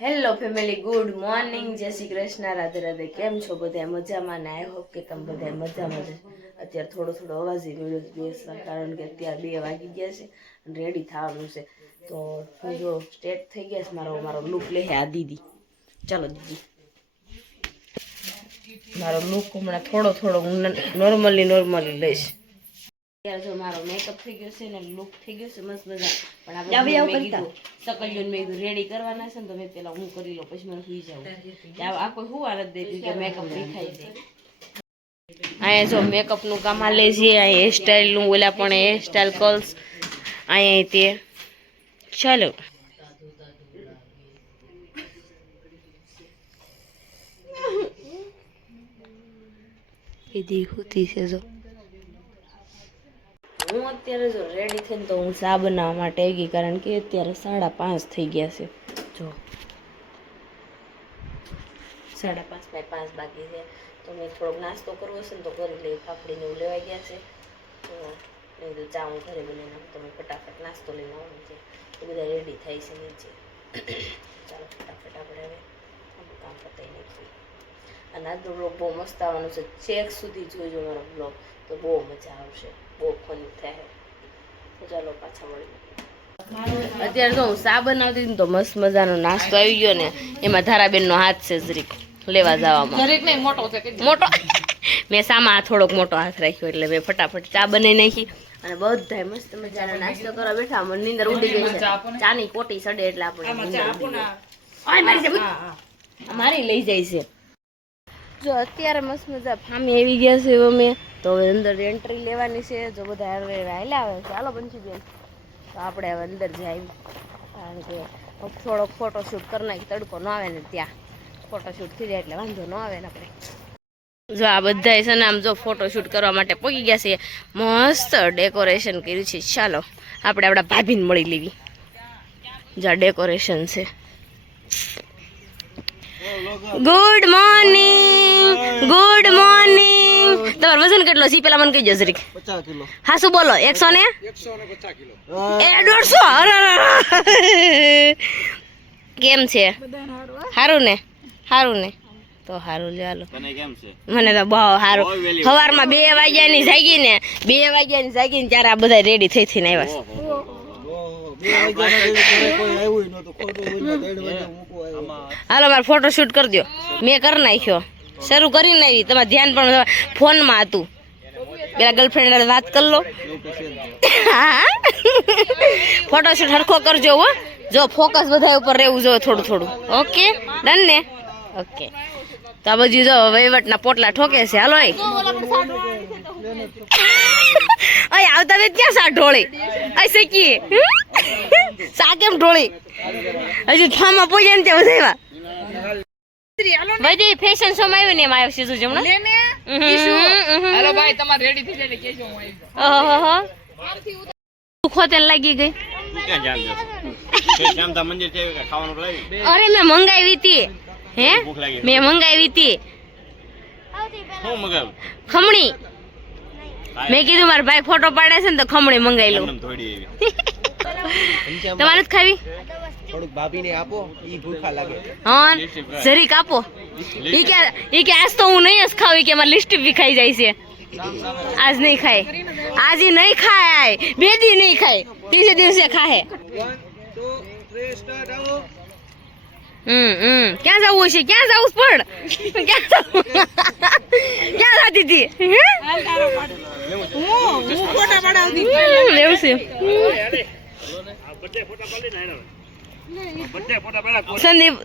Hello family, good morning, જય શ્રી કૃષ્ણ, રાધે રાધે. કેમ છો બધા? મજામાં ને? આઈ હોપ કે તમે બધા મજામાં જ. અત્યારે થોડો અવાજ બેસવા, કારણ કે અત્યારે 2 વાગી ગયા છે અને રેડી થવાનું છે. તો હું જો સ્ટેટ થઈ ગયા છે, મારો લુક લે આ દીદી. ચાલો દીદી, મારો લુક હમણાં થોડો હું નોર્મલી લઈશ. અત્યારે જો મારો મેકઅપ થઈ ગયો છે ને લુક થઈ ગયો છે મસ્ત મજા. પણ આપણે મેં કીધું સકલિયોને મેં કીધું રેડી કરવાના છે ને, તો મેં પેલા હું કરી લઉં, પછી મને સુઈ જાઉં. આ કોઈ હુવા નથી દેતી કે મેકઅપ દેખાઈ જાય. અહીંયા જો મેકઅપ નું કામ હાલે છે, અહીંયા હેરસ્ટાઈલ નું ઓલા પણ હેરસ્ટાઈલ કર્લ્સ અહીંયા તે. ચાલો દીદી હોતી છે જો. હું અત્યારે જો રેડી થઈને તો હું ચા બનાવવા માટે આવી ગઈ, કારણ કે અત્યારે 5:30 થઈ ગયા છે. જો 5:30 બાકી છે, તો મેં થોડોક નાસ્તો કરવો છે ને તો કરી લઈ. ફાફડીને એવું લેવાઈ ગયા છે, તો મેં કીધું ચા હું ઘરે બનાવી નાખું, તો મેં ફટાફટ નાસ્તો લઈને આવવાનું છે. તો બધા રેડી થાય છે નીચે. ચાલો ફટાફટ આપણે હવે આપણું કામ પતાવી નાખીએ. અને આજનો બ્લોગ બહુ મસ્ત આવવાનો છે, છેક સુધી જોઈજો મારો બ્લોગ, તો બહુ મજા આવશે, બહુ ફન થાય. તો ચાલો પાછા મળીએ. અત્યારે તો હું ચા બનાવતી ને તો મસ્ત મજાનો નાસ્તો આવી ગયો ને, એમાં ધારાબેનનો હાથ છે જરીક લેવા જવામાં. મોટો મેં સામા થોડોક મોટો હાથ રાખ્યો, એટલે મેં ફટાફટ ચા બનાવી નાખી અને બધા મસ્ત મજાનો નાસ્તો કરવા બેઠા. મને નીંદર ઉડી ગઈ છે, ચાની કોટી સડે એટલે આપણે મારી લઈ જાય છે. જો અત્યારે મસ્ત મજા ફામી આવી ગયા છે અમે, તો હવે અંદર એન્ટ્રી લેવાની છે. જો બધા હાલ્યા આવે છે, ચાલો બંચીબેન, તો આપણે હવે અંદર જઈએ, કારણ કે થોડોક ફોટોશૂટ કરી નાખી, તડકો ન આવે ને ત્યાં ફોટોશૂટ થઈ જાય એટલે વાંધો ન આવે ને. આપણે જો આ બધા છે ને આમ જો ફોટોશૂટ કરવા માટે પહોંચી ગયા છે, મસ્ત ડેકોરેશન કર્યું છે. ચાલો આપણે આપણા ભાભીને મળી લેવી. જ્યાં ડેકોરેશન છે. Good morning, good morning. તમારો વજન કેટલો છે પેલા મને કહી દો જરીક. 50 કિલો. હા શું બોલો? 150 કિલો. એ 150. કેમ છે? સારું ને? સારું ને? તો સારું લ્યો. તને કેમ છે? મને તો બહુ સારું. સવારમાં 2 વાગ્યાની જાગી ને ત્યારે આ બધા રેડી થઈને આવ્યા છે. હાલો મારે ફોટો શૂટ કરી દો. મેં કરી નાખ્યો, શરૂ કરીને આવી. તમારે ધ્યાન પણ ફોનમાં હતું. પેલા ગર્લફ્રેન્ડ વાત કરી લો. ફોટો શૂટ હરખો કરજો હો. જો ફોકસ બધા ઉપર રહેવું જોઈએ થોડું. ઓકે ડન ને? ઓકે. તો આ બાજુ જો વહીવટના પોટલા ઠોકે છે. હાલો અય આવતા ને ક્યાં સા ઢોળી અય શેકીએ સા કેમ ઢોળી હજી ઠામાં પોજે ને ત્યાં વધાવ્યા બધી ફેશન શો માં આવ્યું ને એમાં આવ્યું છે જમણો હેલો ભાઈ તમાર રેડી થઈ જાય કેજો હું આવી ઓહો ખોતેલ લાગી ગઈ ક્યાં જામ છો? શ્યામતા મંદિર છે કે ખાવાનું લાવી? અરે મેં મંગાવી હતી. હે મેં મંગાવી હતી. હું મગાવ? ખમણી. મેં કીધું મારા ભાઈ ફોટો પાડે છે ને તો ખમણી મંગાવી લઉં. તમારે જ ખાવી? થોડુંક ભાભીને આપો, ઈ ભૂખા લાગે. હા જરીક આપો. ઈ કે આજ તો હું નહીં જ ખાવી, કે મારી લિસ્ટ બી ખાઈ જાય છે. આજ નહીં ખાય, આજ નહીં ખાય, 2 દી નહીં ખાય, 3 દિવસે ખાહે. 1 2 3 સ્ટાર્ટ આવો. ક્યાં જવું છે? ક્યાં જવું પણ? ક્યાં જાતી હતી? એવું છે.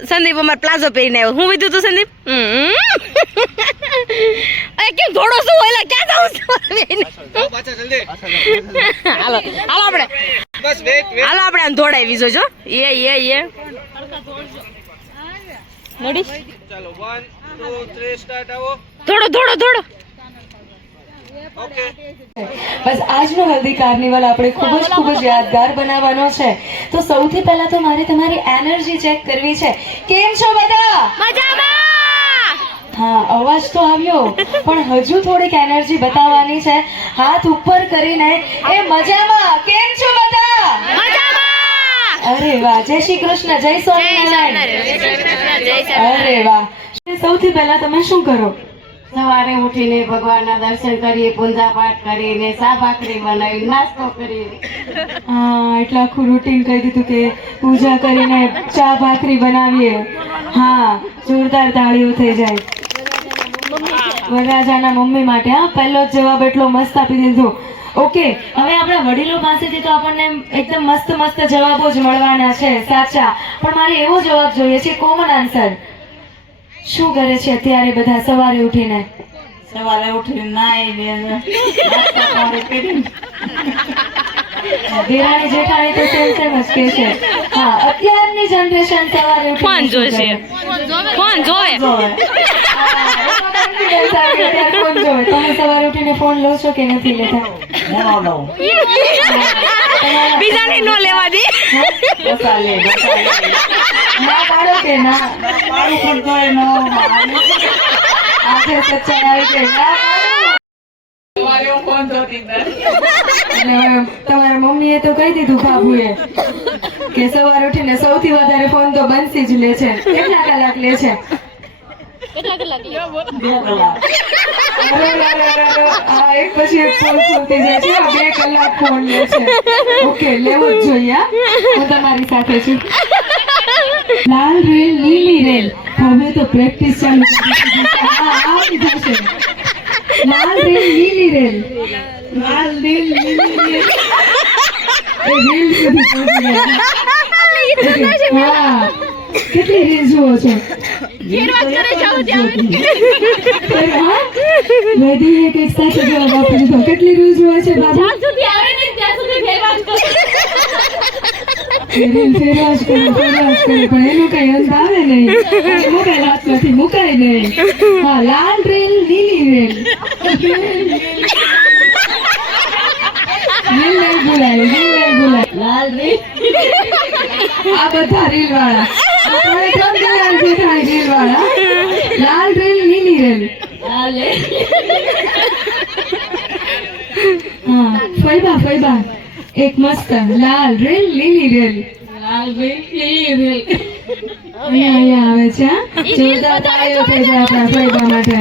સંદીપ અમારે પ્લાઝો પહેરીને આવ્યો. હું વિધું તું સંદીપ? અરે કેમ થોડો શું હોય? ક્યાં જવું છે? પાછા જલ્દી. હાલો આપણે બસ વેટ હાલો આપણે આમ દોડાવી જોજો. એ નડી ચાલો 1 2 3 સ્ટાર્ટ આવો. થોડો ઓકે. બસ આજનો હલ્દી કાર્નિવલ આપણે ખૂબ જ યાદગાર બનાવવાનો છે. તો સૌથી પહેલા તો મારે તમારી એનર્જી ચેક કરવી છે. કેમ છો બધા? મજામાં. હા અવાજ તો આવ્યો, પણ હજુ થોડીક એનર્જી બતાવવાની છે. હાથ ઉપર કરીને એ મજામાં. કેમ છો બધા? મજામાં. અરે વાહ, જય શ્રી કૃષ્ણ, જય સ્વામિનારાયણ. અરે વાહ. સૌથી પહેલા તમે શું કરો? સવારે ઉઠીને ભગવાનના દર્શન કરીએ, પૂજા પાઠ કરીને, ચા ભાખરી બનાવી, નાસ્તો કરીએ. હા, એટલે આખું રૂટીન કહી દીધું કે પૂજા કરીને ચા ભાખરી બનાવીએ. હા, જોરદાર તાળીઓ થઈ જાય વરરાજાના મમ્મી માટે. હા, પહેલો જ જવાબ એટલો મસ્ત આપી દીધો. ઓકે, હવે આપણા વડીલો પાસેથી તો આપણને એકદમ મસ્ત મસ્ત જવાબો જ મળવાના છે, સાચા. પણ મારે એવો જવાબ જોઈએ છે, કોમન આન્સર. શું કરે છે અત્યારે બધા સવારે ઉઠીને? સવારે ઉઠીને નાઈને નાસ્તા પાણી કરીને દેરાણી જેઠાણી તો સેમ સેમ જ કે છે. હા, અત્યારની જનરેશન સવારે ઉઠીને શું કરે? ફોન જોવે. ફોન જોવે. તમે સવારે ઉઠીને ફોન લો છો કે નથી લેતા? બીજાની નો લેવા દે. ના પાડો કે ના? આજે સચ્ચાઈ આવી ગઈ. ના પાડો. એટલે તમારા મમ્મીએ તો કહી દીધું બાબુએ કે સવારે ઉઠીને સૌથી વધારે ફોન તો બંસી જ લે છે. કેટલા કલાક લે છે? 2 કલાક. આ એક પછી એક ફોન ખોલતી જાય છે. 2 કલાક ફોન લે છે. ઓકે, લેવો જ જોઈએ. હા? હું તમારી સાથે છું. લાલ રેલ, લીલી રેલ. હવે તો પ્રેક્ટિસ ચાલુ કરી દીધી છે. હા, આવી જશે. લાલ રેલ, લીલી રેલ. લાલ રેલ, લીલી રેલ. એ રેલ સુધી પહોંચી ગયા. હા, કેટલી રીલ જુઓ છો? વૈદીએ કંઈક સાચો જવાબ આપી દીધો. કેટલી રીલ જુએ છે બાબુ? રીલ ફેરવા જ કરે, પણ એનું કઈ અંત આવે નહીં. મોબાઈલ હાથમાંથી મુકાય નહીં. હા, લાલ રેલ, લીલી રેલ. રીલ નહીં ભૂલાય, રીલ નહીં ભૂલાય. લાલ રેલ. આ બધા રીલ વાળા. રીલ વાળા. લાલ રેલ, લીલી રેલ. હા, ફૈબા એક મસ્ત લાલ રેલ, લીલી રેલ. અહીંયા આવે છે. હા? જોરદાર તાળીઓ થઈ જાય આપણા ફૈબા માટે.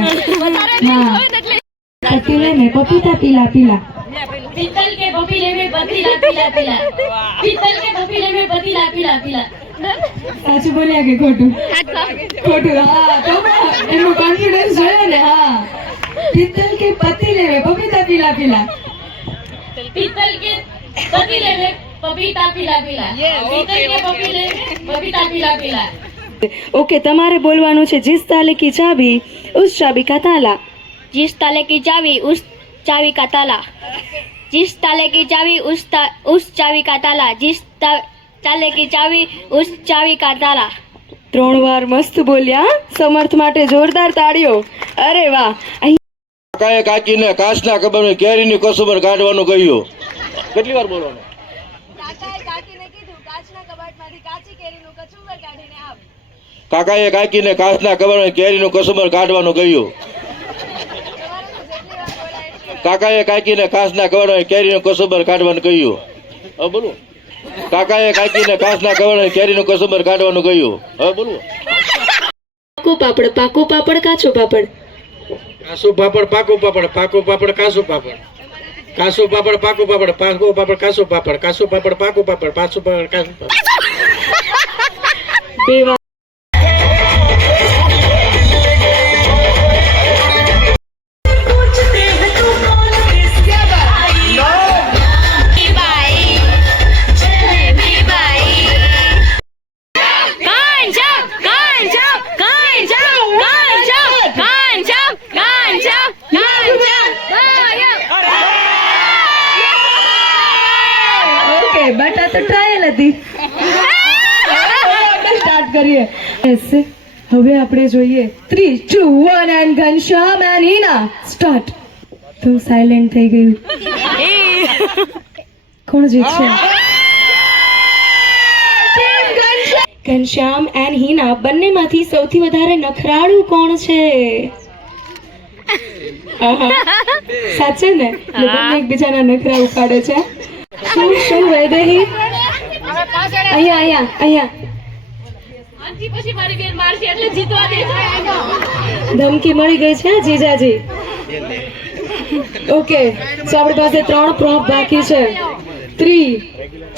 હા, પતીલે ને પપીતા પીલા પીલા. पीतल के पपीले में पतीला पीला पीला. पीतल के पपीले में पतीला पीला पीला. સાચું બોલ્યા કે ખોટું? ખોટું. હા, તો એનું કોન્ફિડન્સ જોયો ને. હા, પિત્તલ કે પતીલે में પપીતા પીલા પીલા. पीतल के पतीले में पपीता पीला पीला. पीतल के पपीले में पपीता पीला पीला. ओके, તમારે બોલવાનું છે जिस ताले की चाबी उस चाबी का ताला. जिस ताले की चाबी उस चाबी का ताला. जिस ताले की चाबी उस चाबी का ताला. जिस ताले की चाबी उस चाबी का ताला. 3 વાર મસ્ત બોલ્યા. સમર્થ માટે જોરદાર તાળીઓ. અરે વાહ. કાકાએ કાકીને કાચના કબાટની કેરીની કસુબર કાઢવાનું કહ્યું. કેટલી વાર બોલવાનું? કાકાએ કાકીને કીધું કાચના કબાટમાંથી કાચી કેરીનું કચુંબર કાઢીને આપ. કાકાએ કાકીને કાચના કબાટની કેરીનું કસુબર કાઢવાનું કહ્યું. કાકાએ કાકીને કાચના કબાટની કેરીનું કસુબર કાઢવાનું કહ્યું. હવે બોલો. કાકાએ કાકીને કાચના કબાટની કેરીનું કસુબર કાઢવાનું કહ્યું. હવે બોલો. પાકું પાપડ કાચું પાપડ. કાસુ પાપડ, પાકું પાપડ, પાકું પાપડ, કાસુ પાપડ. કાસુ પાપડ, પાકું પાપડ, પાકું પાપડ, કાસુ પાપડ. કાસુ પાપડ, પાકું પાપડ, પાસુ પાપડ, કાસુ પાપડ. 2 વાર. બટા તો ટ્રાયલ હતી. સ્ટાર્ટ કરીએ. હવે આપણે જોઈએ 3, 2, 1 and Ghanshyam and Hina start. તો સાયલેન્ટ થઈ ગયું. કોણ જીતશે? ઘનશ્યામ એન્ડ હિના બંનેમાંથી સૌથી વધારે નખરાળું કોણ છે? સાચે ને? બંને એકબીજાના નખરા ઉપાડે છે. શું વૈદેહી? અહીંયા આથી પછી મારી બેન મારશે એટલે જીતવા દે છે ધમકી મળી ગઈ છે જીજાજી. ઓકે, સો આપણી પાસે 3 પ્રોપ બાકી છે. 3,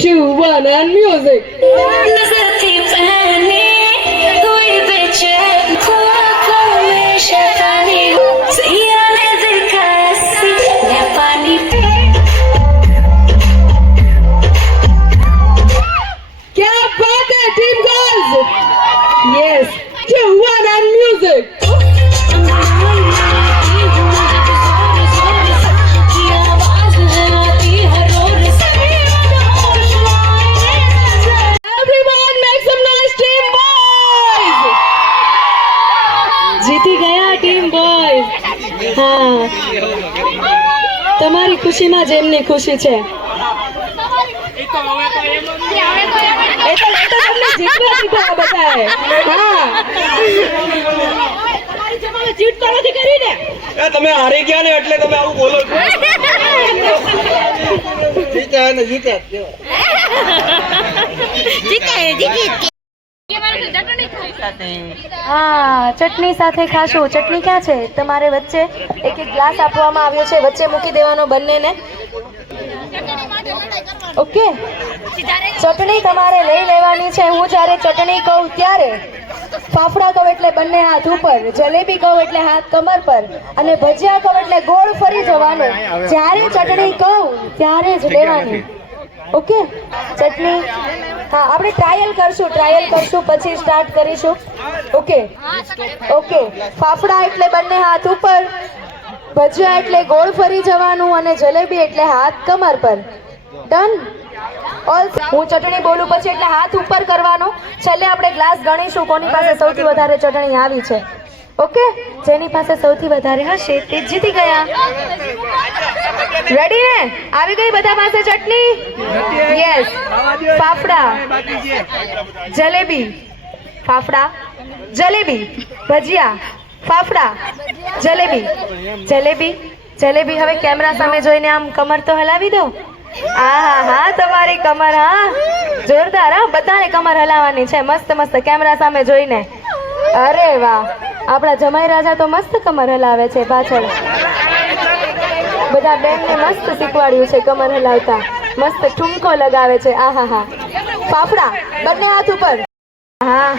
2, 1 and music. क्या बात है team girls. Yes, 2, 1 and music. Everyone make some noise, team boys. જીતી ગયા ટીમ બોયઝ. હા, તમારી ખુશીમાં જ એમની ખુશી છે. એ તો તમને જીતવા દીધા બધાએ. હા, જીત તો નથી કરી ને તમે હારી ગયા ને એટલે તમે આવું બોલો છો. જીત્યા ને જીત્યા. હા, ચટણી સાથે ખાશું. ચટણી ક્યાં છે તમારે? વચ્ચે એક ગ્લાસ આપવામાં આવ્યો છે, વચ્ચે મૂકી દેવાનો બંનેને. ઓકે, ચટણી તમારે લઈ લેવાની છે. હું જ્યારે ચટણી કહું ત્યારે ફાફડા કહું એટલે બંને હાથ ઉપર, જલેબી કહું એટલે હાથ કમર પર, અને ભજીયા કહું એટલે ગોળ ફરી જવાનું. જ્યારે ચટણી કહું ત્યારે જ લેવાની. ઓકે, ચટણી. હા, આપણે ટ્રાયલ કરશું પછી સ્ટાર્ટ કરીશું. ઓકે, ફાફડા એટલે બંને હાથ ઉપર, ભજીયા એટલે ગોળ ફરી જવાનું, અને જલેબી એટલે હાથ કમર પર. ડન. હું ચટણી બોલું પછી એટલે હાથ ઉપર કરવાનો. છેલ્લે આપણે ગ્લાસ ગણીશું કોની પાસે સૌથી વધારે ચટણી આવી છે. ઓકે, જેની પાસે સૌથી વધારે હશે તે જીતી ગયા. રેડી ને? આવી ગઈ બધા પાસે ચટણી? યસ. ફાફડા, જલેબી, ફાફડા, જલેબી, ભજીયા, ફાફડા, જલેબી, જલેબી, જલેબી. હવે કેમેરા સામે જોઈને આમ કમર તો હલાવી દો. હા, તમારી કમર. હા, જોરદાર. હા, બધાને કમર હલાવવાની છે. મસ્ત મસ્ત કેમેરા સામે જોઈને. અરે વાહ, આપણા જમાઈ રાજા તો મસ્ત કમર હલાવે છે પાછળ. બધા બેનને મસ્ત શીખવાડ્યું છે કમર હલાવતા. મસ્ત ઠુમકો લગાવે છે. આહા. ફાફડા બંને હાથ ઉપર. હા,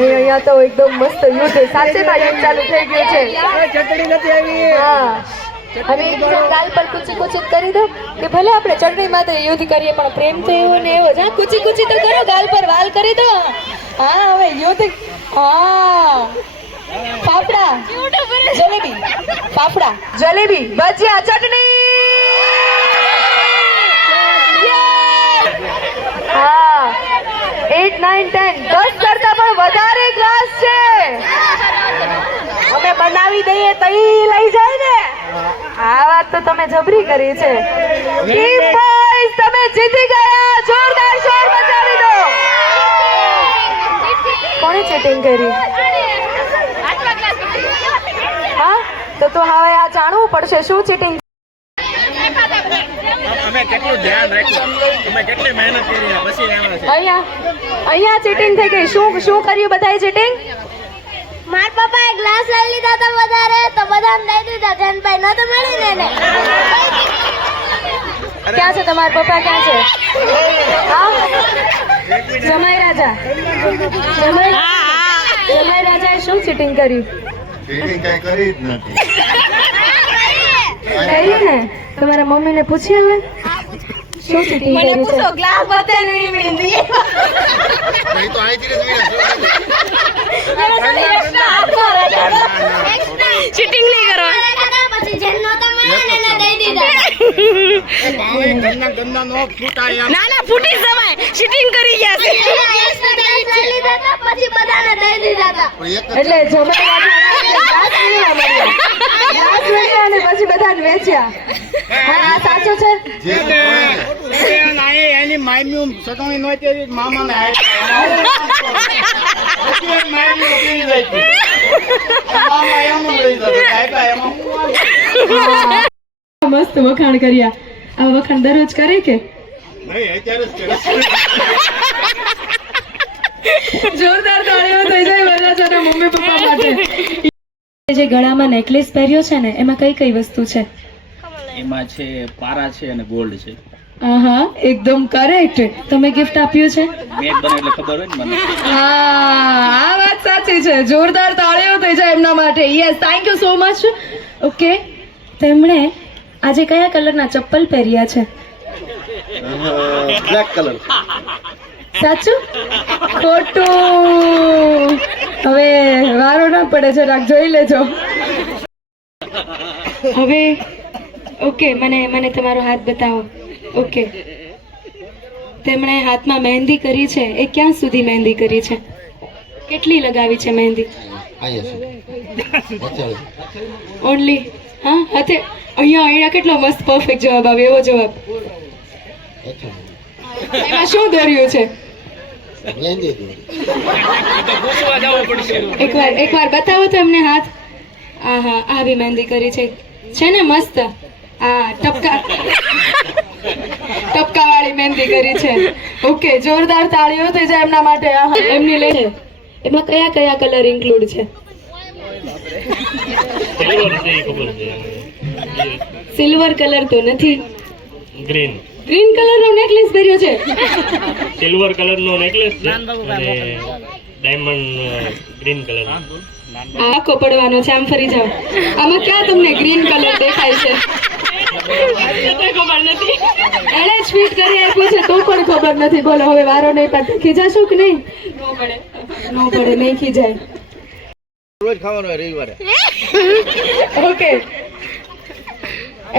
અહીંયા તો એકદમ મસ્ત યુદ્ધ, સાચેમાં યુદ્ધ ચાલુ થઈ ગયું છે. હા, હવે ગાલ પર કુચી કરી દો કે ભલે આપણે ચટણી માટે યુદ્ધ કરીએ પણ પ્રેમ તો એવો ને એવો જ. હા, કુચી તો કરો, ગાલ પર વાલ કરી દો. હા, હવે યુદ્ધ. હા, ફાફડા, જલેબી, ફાફડા, જલેબી, ભજીયા, ચટણી. હા, 8, 9, 10, 10 કરતા પણ વધારે ગ્લાસ છે. અમે બનાવી દઈએ તઈ લઈ જાય ને. આ વાત તો તમે જબરી કરી છે. ટીમ બોયઝ, તમે જીતી ગયા. જોરદાર શોર મચાવી દો. કોણે ચીટિંગ કરી? હા, તો હવે આ જાણવું પડશે શું ચીટિંગ. અમે કેટલું ધ્યાન રાખ્યું, અમે કેટલી મહેનત કરી, પછી આવ્યા છે. અહીંયા ચીટિંગ થઈ ગઈ. શું કર્યું બધાએ ચીટિંગ? મારા પપ્પાએ ગ્લાસ લઈ લીધા હતા વધારે તો બધાને દઈ દીધા. ધનભાઈ ન તો મળી ને. ક્યાં છે તમારા પપ્પા? ક્યાં છે? હા, જમાઈ રાજા. જમાઈ રાજાએ શું ચીટિંગ કર્યું? ચીટિંગ કઈ કરી જ નથી. કરી ને? તમારા મમ્મીને પૂછી હવે શું ચીટિંગ કર્યું છે? ગ્લાસ બતાવી મીંદી નહીં તો અહીંથી જ વીણા. ચીટિંગ નહીં કરવા. પછી જેલ નહોતા મળ્યા ને એને દઈ દીધા. ના ફૂટી સમય ચીટિંગ કરી ગયા છે. લઈ લીધા હતા પછી બધાને દઈ દીધા હતા. એટલે જમાઈ રાજા અને પછી બધાને વેચ્યા. હા, સાચું છે. એની માયમ્યું સટોણી નહોતી, મામાને મસ્ત વખાણ કર્યા. આ વખાણ દરરોજ કરે કે જોરદાર તાળીઓ થઈ જાય વરરાજાના મમ્મી પપ્પા માટે. જે ગળામાં નેકલેસ પહેર્યો છે ને એમાં કઈ કઈ વસ્તુ છે? એમાં છે પારા છે અને ગોલ્ડ છે. હા, એકદમ કરેક્ટ. તમે ગિફ્ટ આપ્યું છે? મેચ બને એટલે ખબર હોય ને મને. હા, આ વાત સાચી છે. જોરદાર તાળીઓ થઈ જાય એમના માટે. Yes, thank you so much. Okay, તેમણે આજે કયા કલરના ચપ્પલ પહેર્યા છે? Black colour. સાચું? ખોટું. હવે વારો ના પડે, જરાક જોઈ લેજો. હવે ઓકે, મને તમારો હાથ બતાવો. ઓકે, તેમણે હાથમાં મહેંદી કરી છે. એ ક્યાં સુધી મહેંદી કરી છે? કેટલી લગાવી છે મહેંદી? ઓનલી હા હાથે. અહીંયા કેટલો મસ્ત પરફેક્ટ જવાબ આવે, એવો જવાબ. એમાં શું દોર્યું છે? એકવાર બતાવો તો એમને હાથ. હા, આવી મહેંદી કરી છે ને મસ્ત. હા, ટપકા વાળી મહેંદી કરી છે. ઓકે, જોરદાર તાળીઓ થઈ જાય એમના માટે. એમની લે છે. એમાં કયા કયા કલર ઇન્ક્લુડ છે? સિલ્વર કલર તો નથી. ગ્રીન કલર નો નેકલેસ પહેર્યો છે. સિલ્વર કલર નો નેકલેસ છે અને ડાયમંડ ગ્રીન કલર. આખો પડવાનો છે. આમ ફરી જાવ. આમાં ક્યાં તમને ગ્રીન કલર દેખાય છે? ખબર નથી. એણે જ ફિટ કરી આપ્યું છે તો પણ ખબર નથી. બોલો, હવે વારો નહીં પાડતો. ખીજાશો કે નહીં? નો પડે, નહીં ખીજાય. રોજ ખાવાનું હોય રવિવારે. ઓકે,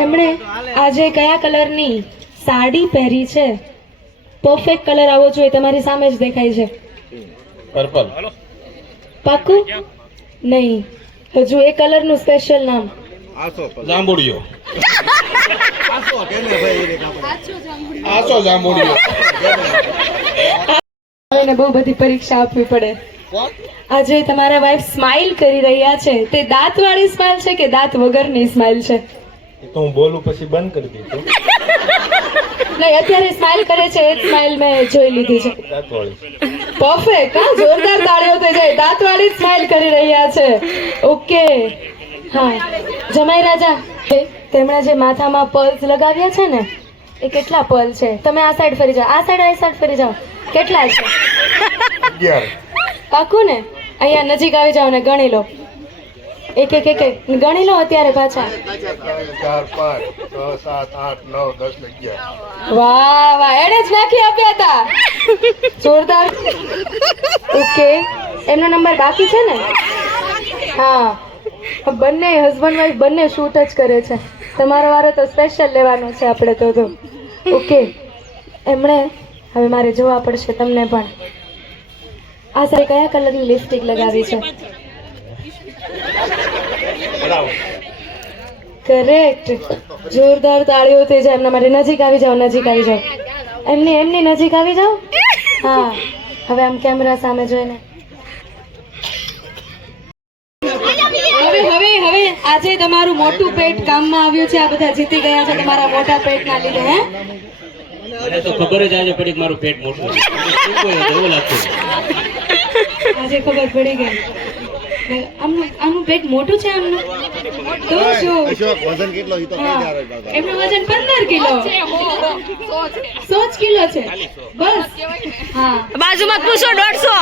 એમણે આજે કયા કલરની સાડી પહેરી છે? પરફેક્ટ કલર આવો જોઈએ, તમારી સામે જ દેખાય છે. પર્પલ. પાકું? નહીં, હજુ એ કલરનું સ્પેશિયલ નામ. જાંબુડિયો. આસો જાંબુડિયો. એને બહુ બધી પરીક્ષા આપવી પડે. આજે તમારા વાઈફ સ્માઇલ કરી રહ્યા છે. તે દાંત વાળી સ્માઇલ છે કે દાંત વગરની સ્માઇલ છે? તો હું બોલું પછી બંધ કરી દીધું. નહીં, અત્યારે સ્માઇલ કરે છે એ સ્માઇલ મેં જોઈ લીધી છે. પરફેક્ટ. હા, જોરદાર તાળીઓ થઈ જાય. દાંત વાળી સ્માઇલ કરી રહ્યા છે. ઓકે, હા. જમાઈ રાજા, તેમણે જે માથામાં પર્લ્સ લગાવ્યા છે ને, એ કેટલા પર્લ છે? તમે આ સાઈડ ફરી જાઓ, આ સાઈડ ફરી જાઓ. કેટલા છે? 11. પાકું ને? અહીંયા નજીક આવી જાઓ ને ગણી લો. એક ગણી લો અત્યારે પાછા. 4 5 6 7 8 9 10 11. વાહ, એને જ નાખી આપ્યા હતા. જોરદાર. ઓકે, એમનો નંબર બાકી છે ને? હા, બંને હસબન્ડ વાઈફ બંને શૂટ જ કરે છે. તમારો વારો તો સ્પેશિયલ લેવાનો છે આપણે તો. ઓકે, એમણે હવે મારે જોવા પડશે તમને પણ. આ સારી કયા કલરની લિપસ્ટિક લગાવી છે? કરેક્ટ. જોરદાર તાળીઓ થઈ જાય એમના માટે. નજીક આવી જાઓ. એમની નજીક આવી જાઓ. હા, હવે આમ કેમેરા સામે જોઈને. હવે આજે તમારું મોટું પેટ કામમાં આવ્યું છે. આ બધા જીતી ગયા છે તમારા મોટા પેટના લીધે. હે, મને તો ખબર જ આજે પડી કે મારું પેટ મોટું છે. એવું લાગતું. આજે ખબર પડી ગઈ. આનું પેટ મોટું છે આમનું. તો શું વજન કેટલો? એમનું વજન 15 કિલો. 100 કિલો છે બસ. હા, બાજુમાં પૂછો 150.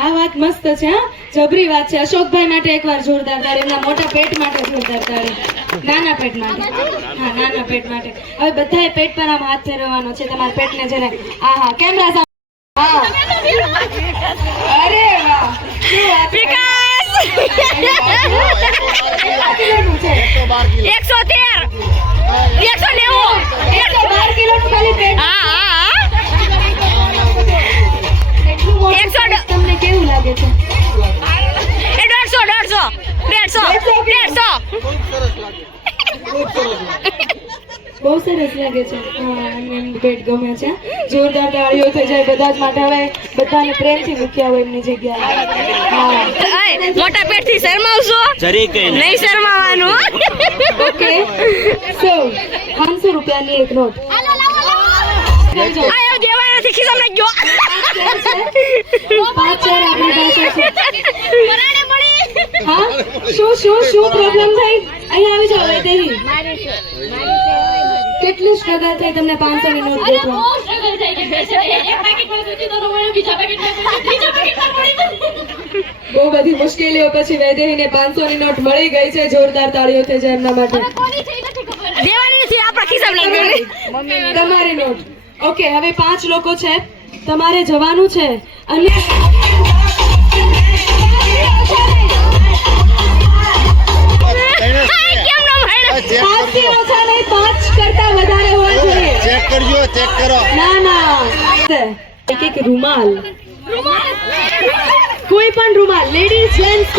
આ વાત મસ્ત છે. હા, જબરી વાત છે. અશોકભાઈ માટે એકવાર જોરદાર તાળી. એમના મોટા પેટ માટે જોરદાર તાળી. નાના પેટ માટે. હા, નાના પેટ માટે. હવે બધાએ પેટ પર આમ હાથ ફેરવવાનો છે તમારા પેટને જરા. હા, કેમેરા સામે. હા, અરે વાહ, શું વાત છે. કેટલું છે? 113 190 112 કિલોનું ખાલી પેટ. એટલું મોટું પેટ તમને કેવું લાગે છે? 150 બહુ સરસ લાગે છે. હા, એમનું પેટ ગમે છે. જોરદાર તાળીઓ થઈ જાય બધા જ માટે. હવે બધાને પ્રેમથી મૂક્યા હોય એમની જગ્યાએ. હા મોટા પેટ થી શરમાવશો નહીં શરમાવાનું. ઓકે સો 500 રૂપિયાની એક નોટ. આયો દેવા નથી ખિસ્સામાં ગયો. 5 ચાર આપણી પાસે છે. હા શું પ્રોબ્લેમ થઈ? અહીંયા આવી જાઓ વૈદેહી. કેટલી સ્ટ્રગલ થઈ તમને 500 ની નોટ દેવા? બહુ struggle થઈ ગઈ. એક પેકેટમાં દૂધી તો મળ્યો, બીજા પેકેટમાં ત્રીજા પેકેટમાં મળી. બહુ બધી મુશ્કેલીઓ પછી વૈદેહીને 500 ની નોટ મળી ગઈ છે. જોરદાર તાળીઓ થઈ જાય એમના માટે. કોની થઈ નથી ખબર. દેવાની નથી આપણા ખિસ્સામાં લઈ ગયો. તમારી નોટ. ઓકે હવે 5 લોકો છે, તમારે જવાનું છે અને કેમ ન મળે? 5 થી ઓછા નહીં, 5 કરતા વધારે હોવા જોઈએ. ચેક કરજો, ચેક કરો. ના એક રૂમાલ, કોઈ પણ રૂમાલ, લેડીઝ જેન્ટ્સ